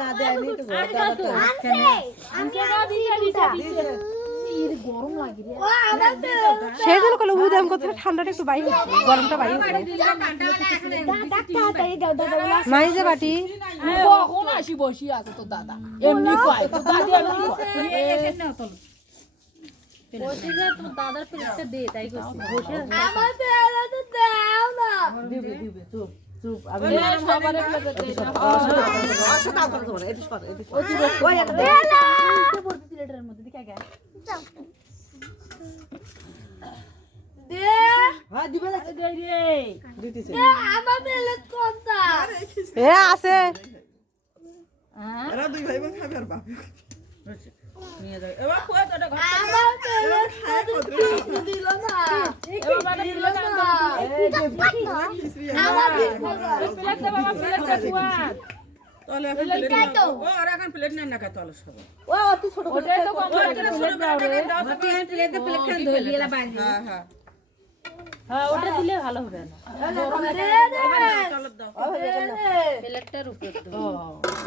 না দেয়নি তো গরম লাগে রে সেই জন্য কলে উদাম কথা ঠান্ডাটা একটু বাইরে গরমটা বাইরে নাই যে বাটি কখন আসি বসি আছে তো দাদা এমনি কয় তো দাদি এমনি কয় বসে যা তো দাদার প্লেটটা দে তাই করছি বসে আমার পেলা তো দাও না দিবে দিবে চুপ চুপ আমি সবারে প্লেটে দে আচ্ছা কাম করতে পারে এটি সর এটি ওই একটা পেলা পড়তে প্লেটের মধ্যে দিকে আগে দে হ্যাঁ দিবে না দে রে দিতেছে আমার প্লেট কোনটা এ আছে এরা দুই ভাই বোন খাবে আর বাপ নিয়ে যাবে এবার কোয়া তো এটা আমার প্লেট কত দিল না এবার বাবা দিল না আমার প্লেট দে বাবা প্লেট দে কোয়া তাহলে এখন প্লেট ও আর এখন প্লেট নেন না কা তাহলে সব ও তুই ছোট করে ওটাই তো কম ছোট দাও রে দাও তো প্লেট দে প্লেট খান ধরে লিলা বাইরে হ্যাঁ হ্যাঁ হ্যাঁ ওটা দিলে ভালো হবে না তাহলে দাও প্লেটটার উপর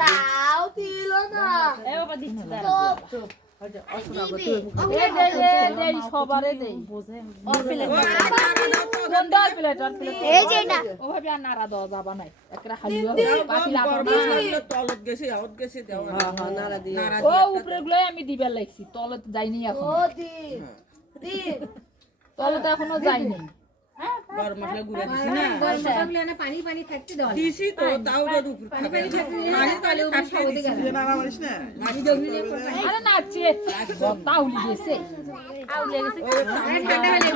দাও দিল না এ বাবা দিচ্ছি দাঁড়া চুপ আচ্ছা অসুবিধা হবে তুই দে দে দে সবারে দে আর প্লেট কোনটা প্লেট আর প্লেট এই যে এটা ও ভাবি আর নাড়া দাও যাবা নাই একরা হালিও পাতি লাগা তলত গেছে আউট গেছে দাও হ্যাঁ হ্যাঁ নাড়া দিয়ে ও উপরে গুলো আমি দিবার লাগছি তলত যাইনি এখন ও দি দি তলত এখনো যাইনি গরম মশলা গুঁড়া দিছি না গরম মশলা গুলো না পানি পানি থাকতে দাও দিছি তো তাও রে উপর পানি পানি থাকতে পানি তাহলে উপর সব দিকে না মারিস না মাটি জগনি আরে নাচছে তাউলি গেছে আউলি গেছে আরে ঠান্ডা হলে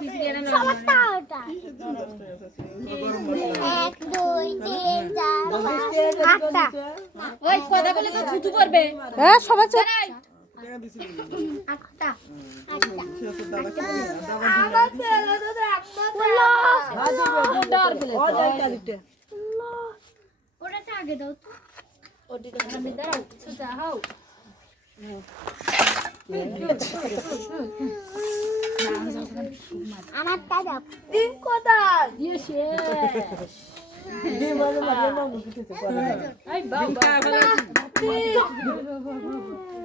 পিস দিয়ে না সবটা ওটা 1 2 3 4 8 ওই কথা বলে তো থুতু করবে এ সবাই চুপ টাকা দিছি 8টা আমার পেলা তো একমাত্র আর প্লেট ও যাইতা দিতে ওটা আগে দাও তো ওদিকে আমি দাও সুজা হাও আমারটা দাও ডিম কোথায় দিয়ে শেষ দি মানে মানে না মুখিতেছে পরে এই বাবা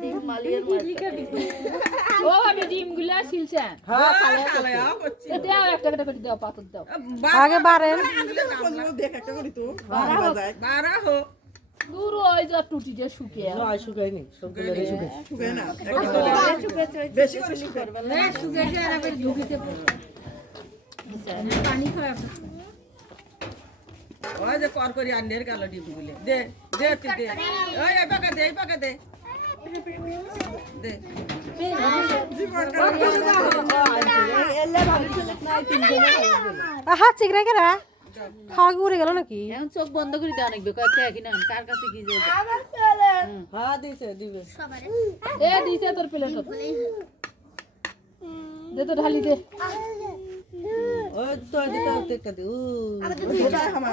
ডিম মালিয়ার ও আমি ডিম গুলা ছিলছে হ্যাঁ খালে আও করছি দাও একটা একটা করে দাও পাতর দাও আগে বাড়েন দেখ একটা করি তো 12 হোক দূর ওই যা টুটি যে শুকিয়ে না শুকায়নি সবগুলো শুকায় শুকে না বেশি করে শুকে না সুগার আর আবার ঢুকিতে পানি খাওয়া ওই যে কর করি আন্নের কালো ডিবু গুলে দে দে তুই দে ওই এই পাকা দে দে এলে ভাবি চলে নাই তিনজনে হাত চিকরা কেরা খাওয়া কি উড়ে গেল নাকি এখন চোখ বন্ধ করে দাও নাকি কয়েকটা কি না কার কাছে কি যায় হ্যাঁ দিছে দিবে এ দিছে তোর প্লেট দে তো ঢালি দে ওই তো দিটা একটা দি দুটাই আমার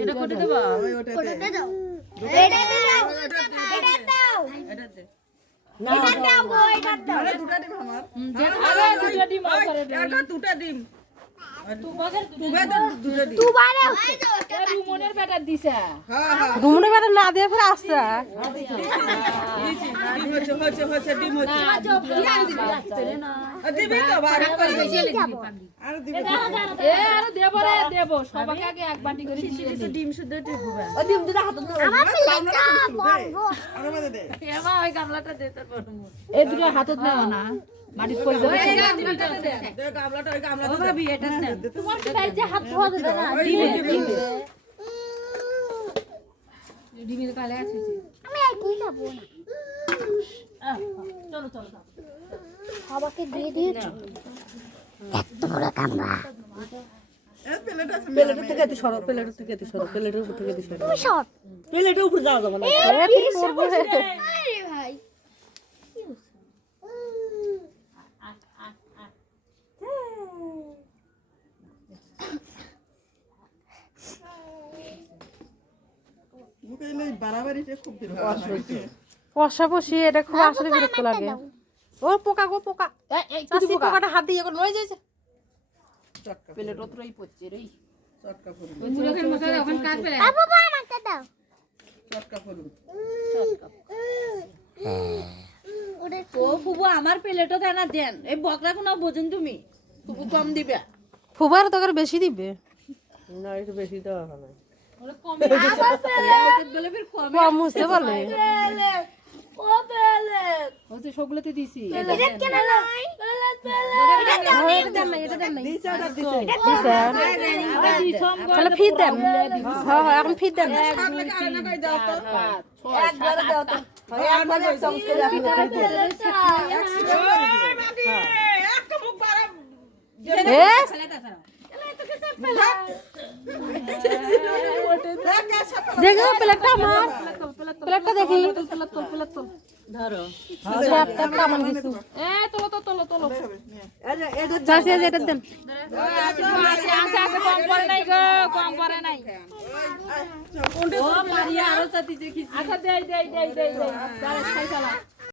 এটা কোটে দেব ওই ওটাতে দাও এটা দাও এটা দে না আরে দুটা ডিম আমার আরে দুটো ডিম করে দে এটা দুটা ডিম তোমাদের দুটা ডিম দুবারে রুমনের বেটা দিছে হ্যাঁ হ্যাঁ রুমনে বেটা না দিয়ে ফের আসছে হচ্ছে ডিম হচ্ছে দিবি তো বারে করে আর দিবি এ আরে দেব সবাইকে আগে এক বাটি করে দিয়ে দে ডিম শুদ্ধ হবে ও দিম দিটা হাত না আমার প্লেটটা বড় আর মধ্যে দে এমা ওই গামলাটা দে তোর বড় এই দুটো হাতত নাও না মাটি পড়ে যাবে দে গামলাটা ওই গামলাটা ভাবি এটা তোমার গায়ে যে হাত ধোয়া দেবে না দিবে ডিমের কালে আছে আমি আর কি খাবো না চলো সবাইকে দিয়ে দিয়েছি এত বড় কামড়া এ প্লেট আছে প্লেটের থেকে এত সরো প্লেটের থেকে এত সরো প্লেটের উপর থেকে এত সরো তুমি শর্ট প্লেটের উপর যাওয়া যাবে না আরে ভাই মুখে এই বাড়াবাড়িটা খুব বিরক্ত হয় কষাকষি এটা খুব আসলে বিরক্ত লাগে ও পোকা গো পোকা এই চাষি পোকাটা হাত দিয়ে এখন নয় যাইছে চটকা প্লেট অতই পড়ছে রে চটকা করে ওই মুরগের মশলা ওখানে কাট ফেলে বাবা আমারটা দাও চটকা ফুলুন ও ফুবু আমার প্লেটও দেয় না দেন এই বকরা কোনো বোঝেন তুমি ফুবু কম দিবে ফুবার তোকে বেশি দিবে না একটু বেশি দেওয়া হবে ওরা কম বলে ফির কম কম হচ্ছে বলে হচ্ছে সবগুলোতে দিছি এটা কেন নয় দিছে না দিছে তাহলে ফির দেন হ্যাঁ হ্যাঁ এখন ফির দেন থাকলে কারে না কই দাও তো একবারে দাও তো একবারে এক চামচ করে আপনি খাই দেন ওই মাগি একটা মুখ বাড়া দেখো প্লেটটা আমার প্লেটটা দেখি ধরো প্লেটটা আমার কিছু এ তোলো তো তোলো তোলো এটা চাষি আছে এটা দেন আছে কম পড়ে নাই গো কম পড়ে নাই ও মারিয়া আরো সাথে যে কি আচ্ছা দেই দাঁড়া খাই চালা